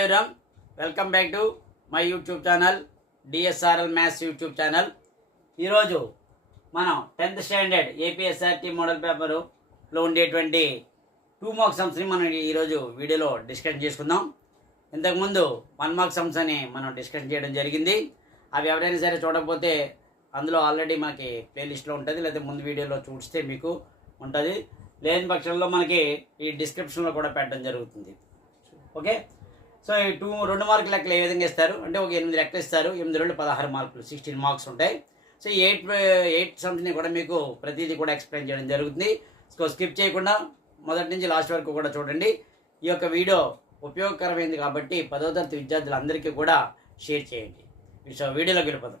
Hi welcome back to my YouTube channel DSRL maths YouTube channel ఈరోజు మనం tenth standard APSRT model పేపరులో ఉండేటువంటి two mark సమ్స్ని మనం ఈరోజు వీడియోలో డిస్కస్ చేసుకుందాం. ఇంతకుముందు వన్ మార్క్ సమ్స్ అని మనం డిస్కస్ చేయడం జరిగింది. అవి ఎవరైనా సరే చూడకపోతే అందులో ఆల్రెడీ మనకి ప్లేలిస్ట్లో ఉంటుంది లేకపోతే ముందు వీడియోలో చూస్తే మీకు ఉంటుంది. లేని పక్షంలో మనకి ఈ డిస్క్రిప్షన్లో కూడా పెట్టడం జరుగుతుంది. ఓకే సో ఈ టూ రెండు మార్కుల లెక్కలు ఏ విధంగా ఇస్తారు? అంటే ఒక ఎనిమిది లెక్కలు ఇస్తారు. ఎనిమిది రెండు పదహారు మార్కులు సిక్స్టీన్ మార్క్స్ ఉంటాయి. సో ఎయిట్ ఎయిట్ సమ్స్ని కూడా మీకు ప్రతిదీ కూడా ఎక్స్ప్లెయిన్ చేయడం జరుగుతుంది. సో స్కిప్ చేయకుండా మొదటి నుంచి లాస్ట్ వరకు కూడా చూడండి. ఈ యొక్క వీడియో ఉపయోగకరమైంది కాబట్టి పదో తరగతి విద్యార్థులందరికీ కూడా షేర్ చేయండి. సో వీడియోలోకి వెళ్ళిపోదాం.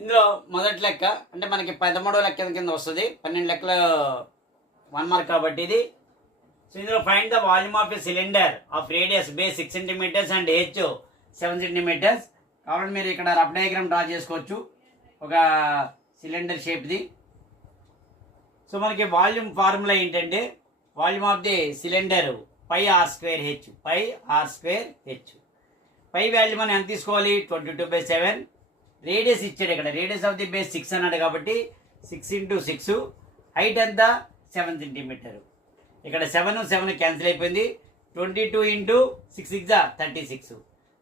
ఇందులో మొదటి లెక్క అంటే మనకి పదమూడో లెక్క కింద వస్తుంది. పన్నెండు లెక్కలు వన్ మార్క్ కాబట్టి ఇది. సో ఇందులో find the volume of a cylinder of radius base six centimetres and H seven centimetres కాబట్టి మీరు ఇక్కడ రఫ్ డయాగ్రామ్ డ్రా చేసుకోవచ్చు. ఒక సిలిండర్ షేప్ది సో మనకి వాల్యూమ్ ఫార్ములా ఏంటంటే volume of the cylinder pi R square H pi R square H pi value మనం ఎంత తీసుకోవాలి? Twenty two by seven radius ఇచ్చాడు ఇక్కడ. Radius of the base six అన్నాడు కాబట్టి సిక్స్ ఇంటూ సిక్స్ హైట్ ఎంత? సెవెన్ సెంటీమీటర్ ఇక్కడ సెవెన్ సెవెన్ క్యాన్సిల్ అయిపోయింది. Twenty two into six six thirty six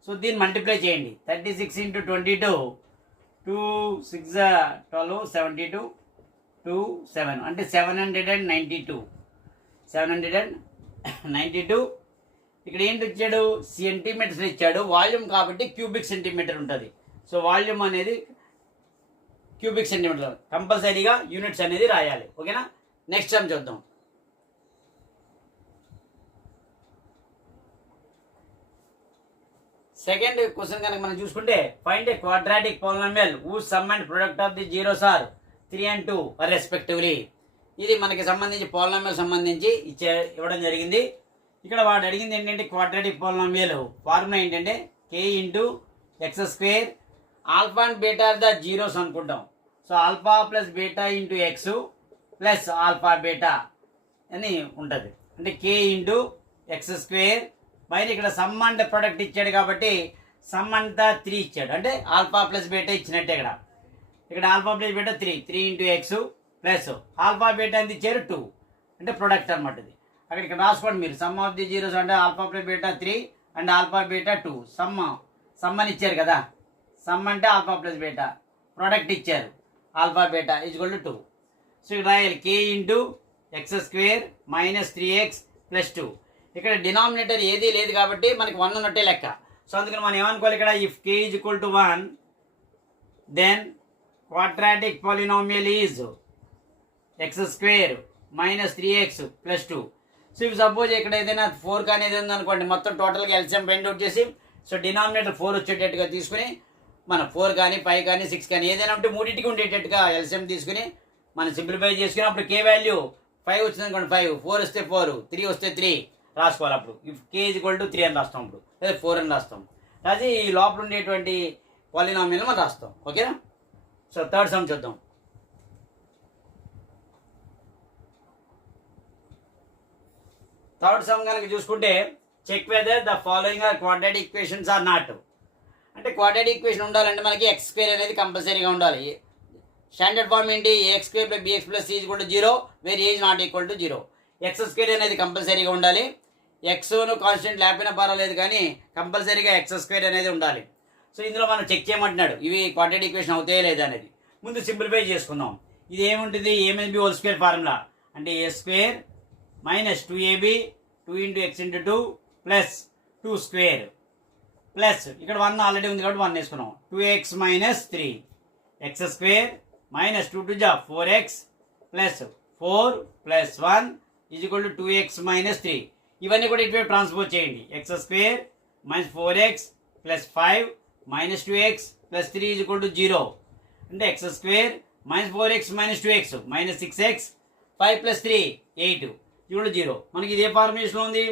so దీన్ని మల్టిప్లై చేయండి. Thirty six into twenty two two six twelve seventy two two seven అంటే seven hundred and ninety two seven hundred and ninety two ఇక్కడ ఏంటి ఇచ్చాడు? Centimetres ఇచ్చాడు. Volume కాబట్టి cubic centimetre ఉంటుంది. So volume అనేది క్యూబిక్ సెంటీమీటర్ కంపల్సరీగా యూనిట్స్ అనేది రాయాలి. ఓకేనా? నెక్స్ట్ టైం చూద్దాం. సెకండ్ క్వశ్చన్ కనుక మనం చూసుకుంటే find a quadratic polynomial whose sum and product of the zeros are three and two respectively ఇది మనకి సంబంధించి పోలినామియల్ సంబంధించి ఇచ్చే ఇవ్వడం జరిగింది. ఇక్కడ వాడు అడిగింది ఏంటంటే క్వాడ్రాటిక్ పోలినామియల్ ఫార్ములా ఏంటంటే K into X square alpha and beta are the zeros అనుకుంటాం. So alpha plus beta into X plus alpha beta అని ఉంటుంది. అంటే కే ఇంటూ ఎక్స్ స్క్వేర్ పైన ఇక్కడ సమ్ అంటే ప్రొడక్ట్ ఇచ్చాడు కాబట్టి సమ్ అంతా త్రీ ఇచ్చాడు. అంటే ఆల్ఫా ప్లస్ బీటా ఇచ్చినట్టే ఇక్కడ. ఇక్కడ alpha plus beta three three into X plus alpha beta ఎంత ఇచ్చారు? టూ అంటే ప్రొడక్ట్ అనమాట ఇది. అక్కడ ఇక్కడ రాసుకోండి మీరు. సమ్ ఆఫ్ ది జీరోస్ అంటే alpha plus beta three and alpha beta two sum sum అని ఇచ్చారు కదా. సమ్ అంటే ఆల్ఫా ప్లస్ బీటా. ప్రొడక్ట్ ఇచ్చారు. Alpha beta equal to two so ఇక్కడ రాయాలి. K into X square minus three X plus two ఇక్కడ denominator ఏదీ లేదు కాబట్టి మనకి వన్ ఉన్నట్టే లెక్క. సో అందుకని మనం ఏమనుకోవాలి ఇక్కడ? If K is equal to one then quadratic polynomial is X square minus three X plus two so if suppose ఇక్కడ ఏదైనా ఫోర్ కానీ ఏదైనా అనుకోండి మొత్తం టోటల్గా ఎల్సిఎం ఫైండ్ అవుట్ చేసి సో డినామినేటర్ ఫోర్ వచ్చేటట్టుగా తీసుకుని మన ఫోర్ కానీ ఫైవ్ కానీ సిక్స్ కానీ ఏదైనా ఉంటే మూడింటికి ఉండేటట్టుగా ఎల్సిఎం తీసుకుని మనం సింప్లిఫై చేసుకుని అప్పుడు కే వాల్యూ ఫైవ్ వచ్చింది అనుకోండి ఫైవ్ ఫోర్ వస్తే ఫోర్ త్రీ వస్తే త్రీ రాసుకోవాలి అప్పుడు. If K is equal to three అని రాస్తాం అప్పుడు. లేదా ఫోర్ అని రాస్తాం. రాసి ఈ లోపల ఉండేటువంటి పాలినామియల్ మనం రాస్తాం. ఓకేనా సో థర్డ్ సమ్ చూద్దాం. థర్డ్ సమ్ కనుక చూసుకుంటే check whether the following are quadratic equations or not అంటే క్వాడ్రాటిక్ ఈక్వేషన్ ఉండాలంటే మనకి ఎక్స్ స్క్వేర్ అనేది కంపల్సరీగా ఉండాలి. స్టాండర్డ్ ఫార్మ్ ఏంటి? X square plus BX plus is equal to zero where A is not equal to zero X square అనేది కంపల్సరీగా ఉండాలి. ఎక్స్ను కాన్స్టెంట్ లేకపోయినా పర్వాలేదు కానీ కంపల్సరీగా ఎక్స్ స్క్వేర్ అనేది ఉండాలి. సో ఇందులో మనం చెక్ చేయమంటున్నాడు. ఇవి క్వాంటిటీ ఈక్వేషన్ అవుతాయో లేదా అనేది. ముందు సింప్లిఫై చేసుకుందాం. ఇది ఏముంటుంది? ఏమైంది హోల్ స్క్వేర్ ఫార్ములా అంటే A square minus two AB two into X into two plus two square plus ఇక్కడ వన్ ఆల్రెడీ ఉంది కాబట్టి వన్ వేసుకున్నాం. Two X minus three X square minus two to జా four X plus four plus one is equal to two X minus three ఇవన్నీ కూడా ఇటువైపు transpose చేయండి. X square minus four X plus five minus two X plus three is equal to zero అంటే X square minus four X minus two X minus six X five plus three eight equal to zero మనకి ఇదే formation ఉంది.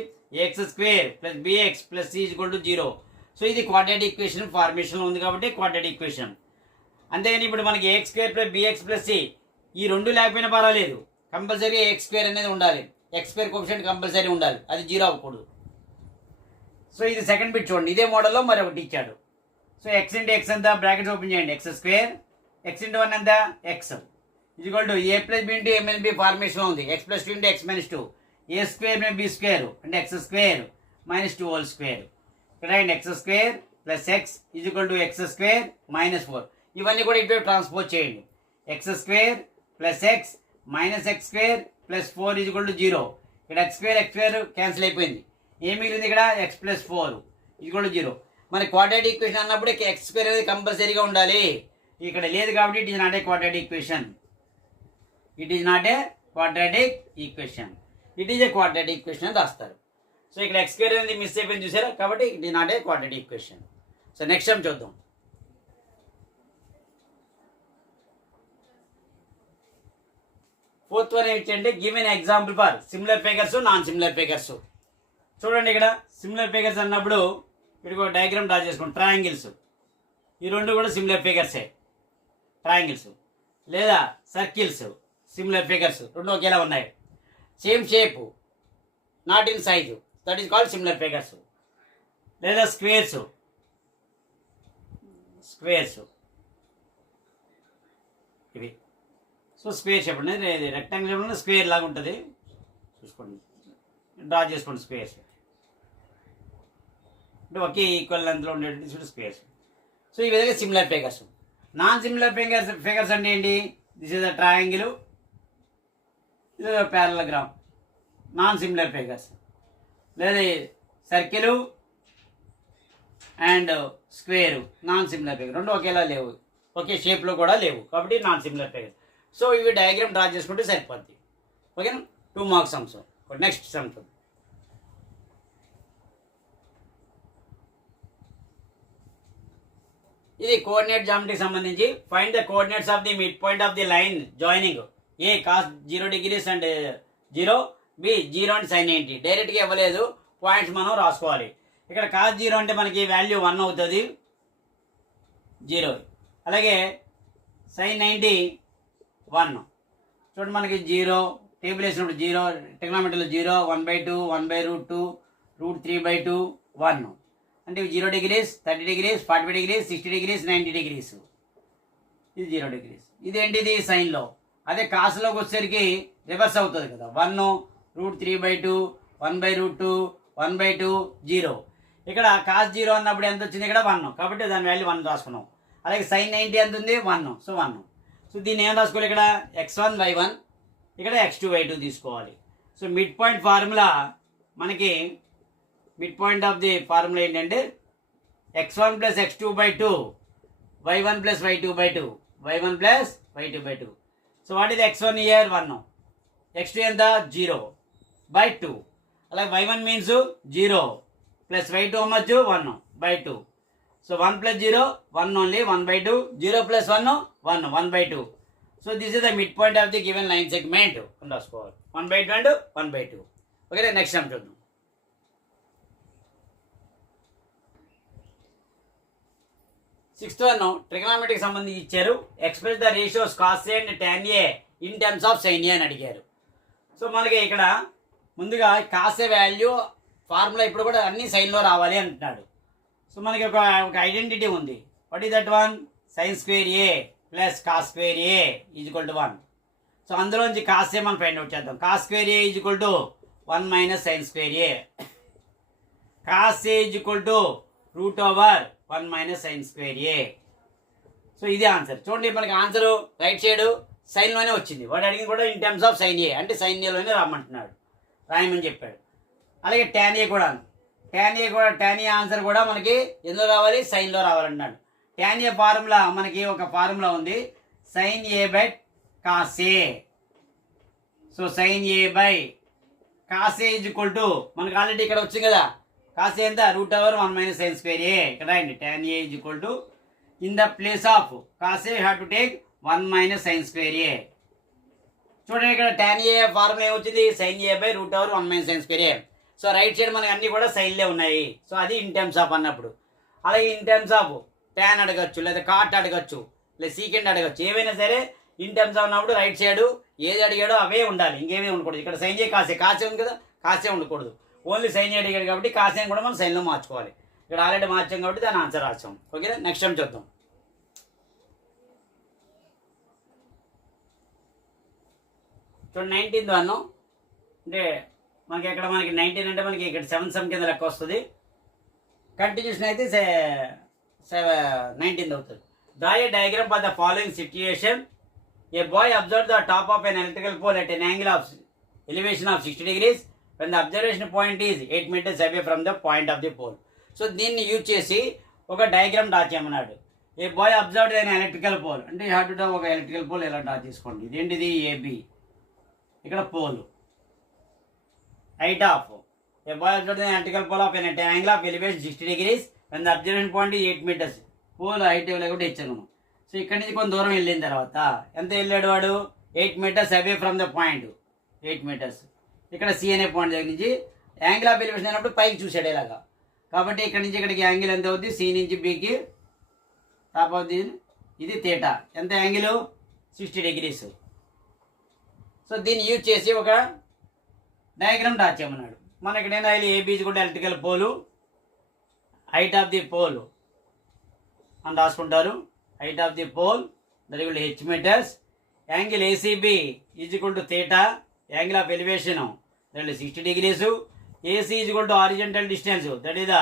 X square plus BX plus C equal to zero so ఇది quadratic equation ఫార్మేషన్లో ఉంది కాబట్టి quadratic equation అంతేగాని ఇప్పుడు మనకి AX square plus BX plus C ఈ రెండు లేకపోయినా పర్వాలేదు. కంపల్సరీ ఎక్స్ స్క్వేర్ అనేది ఉండాలి. ఎక్స్ స్క్వేర్ కోఫిషియంట్ కంపల్సరీ ఉండాలి. అది జీరో అవ్వకూడదు. సో ఇది సెకండ్ బిట్ చూడండి. ఇదే మోడల్లో మరి ఒకటి ఇచ్చాడు. సో ఎక్స్ ఇంటూ ఎక్స్ ఎంత? బ్రాకెట్స్ ఓపెన్ చేయండి. X square X into one ఎంత? X equal to A plus B into MN B formation ఉంది. X plus two into X minus two A square B square అంటే X square minus two whole square ఇక్కడ X square plus X equal to X square minus four ఇవన్నీ కూడా ఇటు transpose చేయండి. X square plus X minus X square plus four equal to zero ఇక్కడ X square X square cancel అయిపోయింది. ఏం మిగిలింది ఇక్కడ? X plus four equal to zero మరి క్వాడ్రాటిక్ ఈక్వేషన్ అన్నప్పుడు ఎక్స్ స్క్వేర్ అనేది కంపల్సరీగా ఉండాలి. ఇక్కడ లేదు కాబట్టి it is not a quadratic equation it is not a quadratic equation it is a quadratic equation అని రాస్తారు. సో ఇక్కడ ఎక్స్ స్క్వేర్ అనేది మిస్ అయిపోయింది చూసారా? కాబట్టి it is not a quadratic equation so next time చూద్దాం. ఫోర్త్ వన్ ఏంటంటే give an example for similar figures non similar figures చూడండి ఇక్కడ సిమిలర్ ఫిగర్స్ అన్నప్పుడు ఇక్కడ ఒక డయాగ్రామ్ డ్రా చేసుకోండి. ట్రయాంగిల్స్ ఈ రెండు కూడా సిమిలర్ ఫిగర్సే ట్రయాంగిల్స్ లేదా సర్కిల్స్ సిమిలర్ ఫిగర్స్ రెండు ఒకేలా ఉన్నాయి. Same shape not in size that is called similar figures లేదా స్క్వేర్స్ స్క్వేర్స్ ఇవి. సో స్క్వేర్ షేప్ అనేది రెక్టాంగిల్ షేప్ స్క్వేర్ లాగా ఉంటుంది. చూసుకోండి. డ్రా చేసుకోండి స్క్వేర్స్. అంటే ఒకే ఈక్వల్ లెంత్లో ఉండేటువంటి స్క్వేర్స్. సో ఈ విధంగా similar figures non similar figures figures అంటే ఏంటి? దిస్ ఇస్ అ ట్రయాంగిల్ ఇది ప్యారలగ్రామ్ నాన్ సిమిలర్ ఫిగర్స్ లేదా circle and square non similar figure రెండు ఒకేలా లేవు. ఒకే షేప్లో కూడా లేవు. కాబట్టి నాన్ సిమిలర్ ఫిగర్ సో ఇవి డయాగ్రామ్ డ్రా చేసుకుంటే సరిపోద్ది. ఓకేనా టూ మార్క్స్ అంశం నెక్స్ట్ సంథింగ్ ఇది కోఆర్డినేట్ జామెట్రీకి సంబంధించి find the coordinates of the mid point of the line joining A cos zero degrees and zero B zero and sine ఏంటి డైరెక్ట్గా ఇవ్వలేదు. పాయింట్స్ మనం రాసుకోవాలి. ఇక్కడ కాస్ జీరో అంటే మనకి వాల్యూ వన్ అవుతుంది. జీరో అలాగే సైన్ నైంటీ వన్. చూడండి మనకి జీరో టేబుల్ వేసినప్పుడు zero టెక్నామెటర్లో zero one by two one by root two root three by two one. అంటే zero degrees thirty degrees forty five degrees sixty degrees ninety degrees. ఇది zero degrees. ఇదేంటిది సైన్లో? అదే కాసులోకి వచ్చేసరికి రివర్స్ అవుతుంది కదా. One root three by two one by root two one by two zero. ఇక్కడ కాస్ జీరో అన్నప్పుడు ఎంత వచ్చింది? ఇక్కడ వన్. కాబట్టి దాని వాల్యూ వన్ రాసుకున్నాం. అలాగే సైన్ నైంటీ ఎంత ఉంది? వన్. So one. సో దీన్ని ఏం రాసుకోవాలి ఇక్కడ? ఎక్స్ వన్ వై వన్ ఇక్కడ ఎక్స్ టూ వై టూ తీసుకోవాలి. సో మిడ్ పాయింట్ ఫార్ములా మనకి mid point of the formula ఏంటంటే x one plus x two by two y one plus y two by two y one plus y two by two so what ఇది x one year one x two ఎంత? Zero by two అలాగే y one means zero plus y two much one by two so one plus zero one only one by two zero plus one one one by two so this is the mid point of the given line segment రాసుకోవాలి one by two and one by two okay next time చూద్దాం sixth one ట్రిగనామెట్రీకి సంబంధించి ఇచ్చారు. Express the ratios cos and tan A in terms of sine A అని అడిగారు. So మనకి ఇక్కడ ముందుగా కాసే వాల్యూ ఫార్ములా ఇప్పుడు కూడా అన్ని సైన్లో రావాలి అంటున్నాడు. సో మనకి ఒక ఒక ఐడెంటిటీ ఉంది. What is that one sine square A plus cos square A equal to one so అందులోంచి కాస్ ఏ మనం ఫైండ్ అవుట్ చేద్దాం. Cos square A equal to one minus sine square A cos A equal to root over one minus sine square A so ఇది answer చూడండి మనకి answer right side సైన్లోనే వచ్చింది. వాడు అడిగింది కూడా in terms of sine A అంటే sign ఏలోనే రామంటున్నాడు రాయమని చెప్పాడు. అలాగే ట్యాన్ ఏ కూడా ట్యాన్ ఏ కూడా ట్యాన్ ఏ ఆన్సర్ కూడా మనకి ఎందులో రావాలి? సైన్లో రావాలన్నాడు. ట్యాన్ ఏ ఫార్ములా మనకి ఒక ఫార్ములా ఉంది. Sine A by cos A so sine A by cos A is equal to మనకి ఆల్రెడీ ఇక్కడ వచ్చింది కదా. కాసే ఎంత? Root over one minus sine square A. ఇక్కడ అండి tan A is equal to in the place of cos A have to take one minus sine square A. చూడండి ఇక్కడ ట్యాన్ ఏ ఫార్ములా ఏమొచ్చింది? Sine A by root over one minus sine square A. So right side మనకి అన్నీ కూడా సైన్లే ఉన్నాయి. So అది in terms of అన్నప్పుడు. అలాగే ఇన్ టర్మ్స్ ఆఫ్ ట్యాన్ అడగచ్చు లేదా కాట్ అడగచ్చు లేదా సీకెండ్ అడగచ్చు. ఏవైనా సరే ఇన్ టర్మ్స్ ఉన్నప్పుడు రైట్ సైడ్ ఏది అడిగాడో అవే ఉండాలి. ఇంకేమీ ఉండకూడదు. ఇక్కడ సైన్ చేయి కాసే కాసే ఉంది కదా కాసే ఉండకూడదు. ఓన్లీ సైన్ చేయి అడిగాడు కాబట్టి కాసే కూడా మనం సైన్లో మార్చుకోవాలి. ఇక్కడ ఆల్రెడీ మార్చాం కాబట్టి దాని ఆన్సర్ రాసాం. ఓకే నెక్స్ట్ టైం చూద్దాం. చూడండి నైన్టీన్త్ వన్ అంటే మనకి ఇక్కడ మనకి నైన్టీన్ అంటే మనకి ఇక్కడ సెవెన్ సమ్ కింద లెక్క వస్తుంది. కంటిన్యూషన్ అయితే నైన్టీన్త్ అవుతుంది. Draw a diagram for the following situation a boy observe the top of an electrical pole at an angle of elevation of sixty degrees when the observation point is eight metres away from the point of the pole so దీన్ని use చేసి ఒక diagram draw చేయమన్నాడు. A boy observe అయిన electrical pole అంటే you to ఒక electrical pole ఎలా draw చేసుకోండి ఇదేంటిది? ఏబి ఇక్కడ pole height of a boy observe pole of an angle of elevation sixty degrees when the observation point eight metres pole height లేకుండా ఇచ్చాను. So ఇక్కడి నుంచి కొంత దూరం వెళ్ళిన తర్వాత ఎంత వెళ్ళాడు వాడు? Eight metres away from the point eight metres ఇక్కడ సి అనే పాయింట్ దగ్గర నుంచి యాంగిల్ ఆఫ్ ఎలివేషన్ అయినప్పుడు పైకి చూసాడు ఇలాగా. కాబట్టి ఇక్కడ నుంచి ఇక్కడికి యాంగిల్ ఎంత అవుద్ది? సి నుంచి బికి టాప్ ఆఫ్ ది ఇది తేటా ఎంత యాంగిల్ సిక్స్టీ డిగ్రీస్ సో దీన్ని యూజ్ చేసి ఒక డయాగ్రామ్ డ్రా చేయమన్నాడు. మన ఇక్కడ ఏంటో ఏబీజీ కూడా electrical pole height of the pole అని రాసుకుంటారు. Height of the pole that equal H metres angle ACB is equal to theta angle of elevation that sixty degrees AC is equal to horizontal distance that is the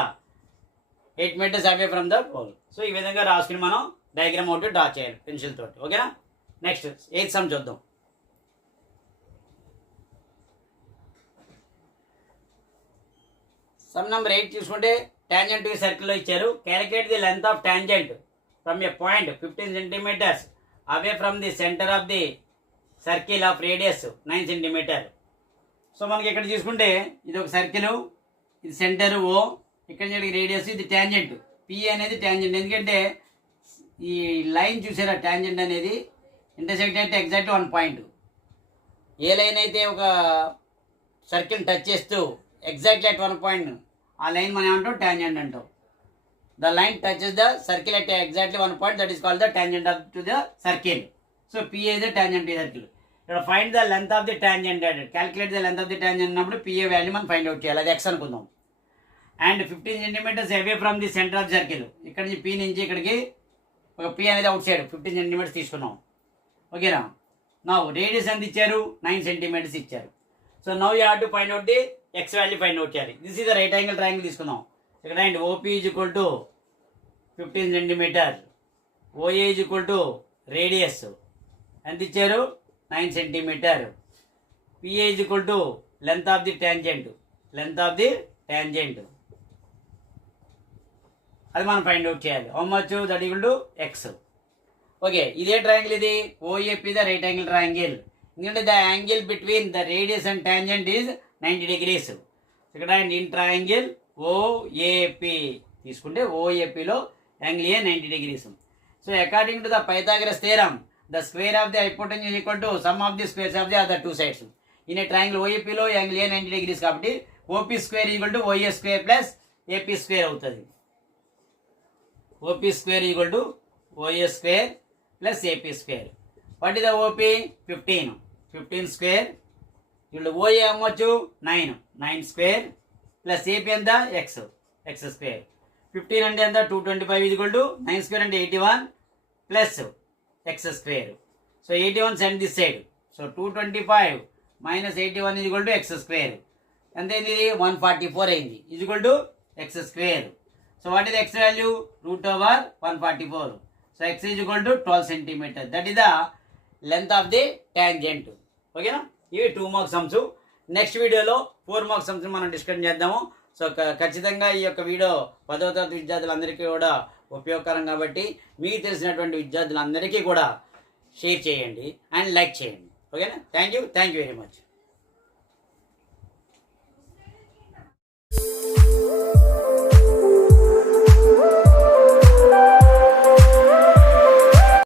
eight metres away from the pole so ఈ విధంగా రాసుకుని మనం diagram ఒకటి draw చేయాలి pencil తోటి. ఓకేనా next eighth sum చూద్దాం. Sum number eight చూసుకుంటే టాంజెంట్ సర్కిల్లో ఇచ్చారు. Calculate the length of tangent from a point fifteen centimetres away from the centre of the circle of radius nine centimetre. So మనకి ఇక్కడ చూసుకుంటే ఇది ఒక సర్కిల్ ఇది సెంటర్ ఓ ఇక్కడ నుంచి రేడియస్ ఇది ట్యాంజెంట్ పి అనేది ట్యాంజెంట్ ఎందుకంటే ఈ లైన్ చూసారా ట్యాంజెంట్ అనేది ఇంటర్సెక్ట్ అంటే exact one point. A line అయితే ఒక సర్కిల్ టచ్ చేస్తూ ఎగ్జాక్ట్లీ అట్ వన్ పాయింట్ ఆ లైన్ మనం ఏమంటాం? ట్యాంజెంట్ అంటాం. The line touches the circle at exactly one point that is called the tangent of to the circle. So PA the tangent circle ఇక్కడ find the length of the tangent calculate the length of the tangent అన్నప్పుడు PA value మనం find out చేయాలి. అది x అనుకుందాం. And fifteen centimetres away from the centre of circle ఇక్కడ నుంచి P నుంచి ఇక్కడికి ఒక పి అనేది అవుట్ సైడ్ ఫిఫ్టీన్ సెంటీమీటర్స్ తీసుకున్నాం. ఓకేనా? నా రేడియస్ ఎంత ఇచ్చారు? నైన్ సెంటీమీటర్స్ ఇచ్చారు. So now you have to find out the x value find out చేయాలి. This is the right angle triangle తీసుకుందాం. ఇక్కడ and OP is equal to fifteen centimetre OA is equal to radius ఎంత ఇచ్చారు? Nine centimetre PA is equal to length of the tangent length of the tangent అది మనం find out చేయాలి. How much that equal to x okay ఇదే triangle ఇది. OAP the right angle triangle ఎందుకంటే the angle between the radius and tangent is ninety degrees. ఇక్కడ in triangle OAP తీసుకుంటే ఓఏపిలో angle A ninety degrees. So according to the Pythagoras theorem the square of the hypotenuse is equal to sum of the squares of the other two sides in a triangle ఓఏపిలో angle A ninety degrees కాబట్టి OP square equal to OA square plus AP square అవుతుంది. OP square equal to OA square plus AP square what is the OP fifteen fifteen square ఇప్పుడు OA అమ్మొచ్చు nine. Nine square plus AP ఎంత? X x square. Fifteen అంటే ఎంత? Two twenty five ఇది to nine square అంటే eighty one plus x square so eighty one send this side so two twenty five minus eighty one ఇది to X square ఎంత అయింది ఇది? One forty four అయింది ఇది to x square so what is x value root over one forty four so x is equal to twelve centimetre that is the length of the tangent ఓకేనా ఇవి two marks sums next వీడియోలో four marks sums మనం discuss చేద్దాము. So క- ఖచ్చితంగా ఈ యొక్క video పదవ తరగతి విద్యార్థులందరికీ కూడా ఉపయోగకరం కాబట్టి మీకు తెలిసినటువంటి విద్యార్థులందరికీ కూడా షేర్ చేయండి అండ్ లైక్ చేయండి. ఓకేనా? Thank you thank you very much